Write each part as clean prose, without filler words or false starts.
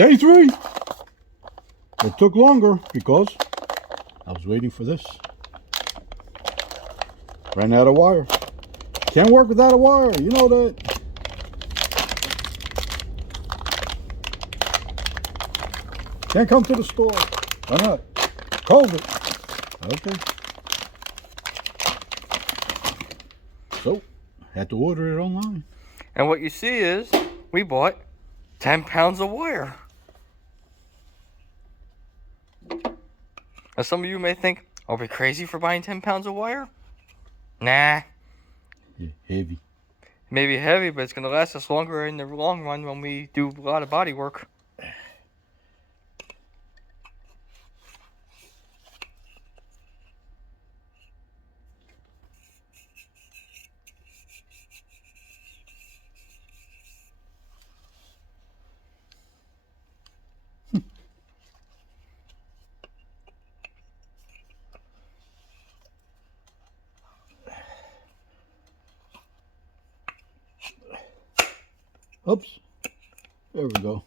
Day 3. It took longer because I was waiting for this. Ran out of wire. Can't work without a wire. You know that. Can't come to the store. Why not? COVID. Okay. So, had to order it online. And what you see is, we bought 10 pounds of wire. Now some of you may think, are we crazy for buying 10 pounds of wire? Nah. Yeah, heavy. Maybe heavy, but it's going to last us longer in the long run when we do a lot of body work. Oops. There we go.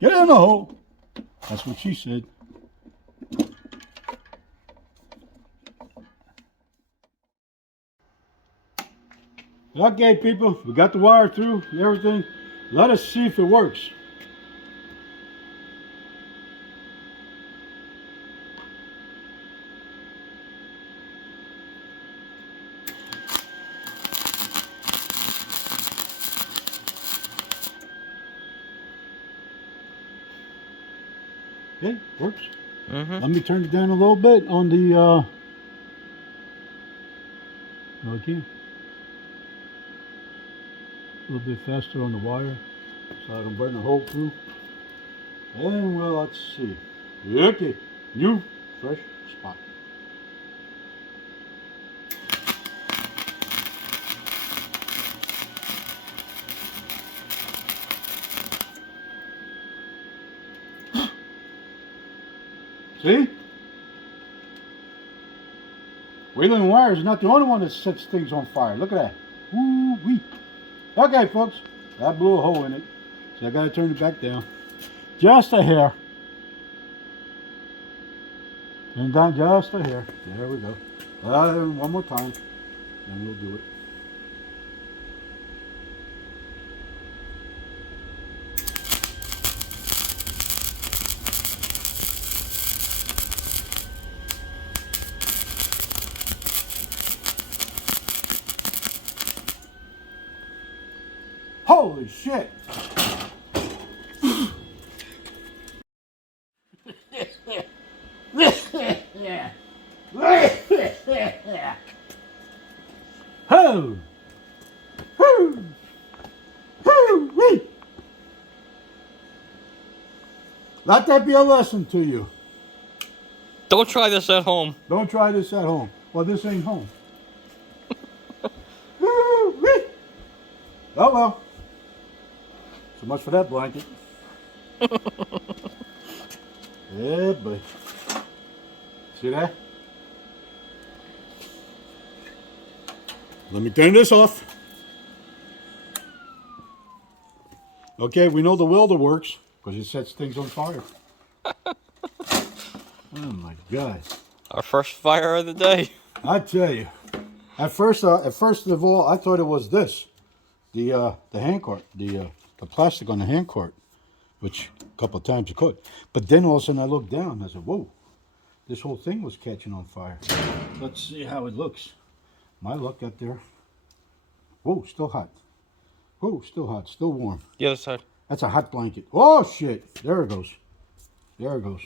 Get in the hole. That's what she said. Okay, people. We got the wire through and everything. Let us see if it works. Okay, works. Let me turn it down a little bit on the, no, I can't. A little bit faster on the wire so I can burn the hole through. And well, let's see. Okay, new, fresh spot. See? Wheeling wire is not the only one that sets things on fire. Look at that. Woo-wee. Okay, folks. That blew a hole in it. So I got to turn it back down. Just a hair. Turn down just a hair. There we go. One more time. And we'll do it. Holy shit! Ho! Hoo! Hoo-wee! Let that be a lesson to you. Don't try this at home. Don't try this at home. Well, this ain't home. Woo-wee! Oh well. So much for that blanket. Yeah, buddy. See that? Let me turn this off. Okay, we know the welder works because it sets things on fire. Oh my God! Our first fire of the day. I tell you, at first of all, I thought it was this, the hand cart, the plastic on the hand cart, which a couple of times it could. But then all of a sudden I looked down and I said, whoa, this whole thing was catching on fire. Let's see how it looks. My luck got there. Whoa, still hot. Whoa, still hot, still warm. The other side. That's a hot blanket. Oh shit! There it goes. There it goes.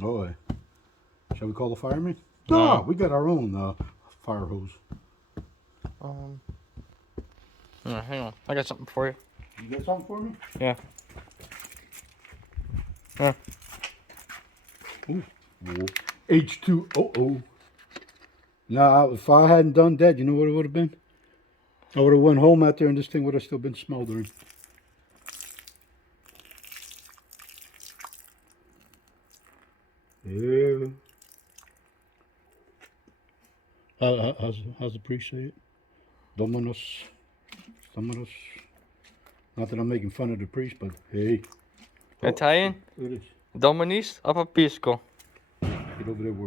Oh, shall we call the fireman? No, we got our own fire hose. Hang on. I got something for you. You got something for me? Yeah. Yeah. Ooh. Whoa. H2O. Now, if I hadn't done that, you know what it would have been? I would have went home out there and this thing would have still been smoldering. Yeah. How's the priest say it? Dominus Some of us. Not that I'm making fun of the priest, but hey. Italian? Look at this. Dominist? Apa pisco? Get over there, word.